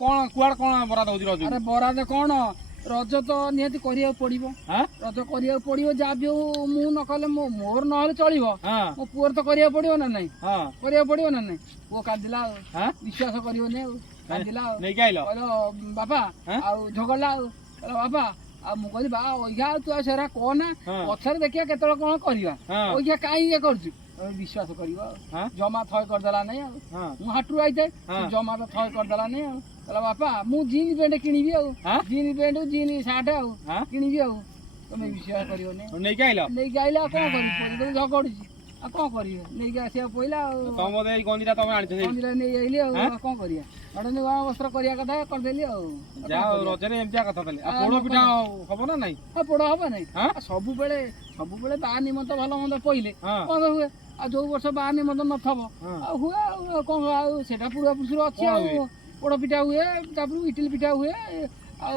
कौन कुआड़ कौन बराद होती रज अरे बराद कौन रज तो निहाती करिया पड़िबो हां रज करिया पड़िबो जा भी मु न कले मोर न हले चलिबो हां मो पुअर तो करिया पड़िबो ना नहीं हां करिया पड़िबो ना नहीं वो कांदिला हां विश्वास करियो ने कांदिला नहीं गाइलो कहलो बापा आ झगड़ला कहलो बापा आ मु कहली बा ओइया तू सेरा कोना पछर देखिया केतळ कोन करिया ओइया काई ये करछु विश्वास करियो जमा थय कर देला नहीं मु हाटरू आइते जमा तो थय कर देला नहीं कहला बापा मु जीन पेंट किनिबी जीन पेंट जीन शर्ट किनिबी तुम विश्वास करियो नहीं गाइलो नहीं गाइला कोन करी पहिले तो झगड़ुची आ कोन करियो नहीं गा से पहिला तुम दे गंदीटा तुम आनी छे गंदीटा नहीं आइली आ कोन करिया अडने वा वस्त्र करिया कथा कर देली जा रजरे एमतिया कथा तले आ पोड़ो पिठा खबर ना नहीं आ पोड़ो हबा नहीं सब बेले बा निमंत भलो मंद पहिले कोन हुए आ जो वर्ष बा निमंत न थबो आ हुए कोन आ सेटा पूरा पुसुर अछि आ पोड़ो पिठा हुए तापर इडली पिठा हुए आ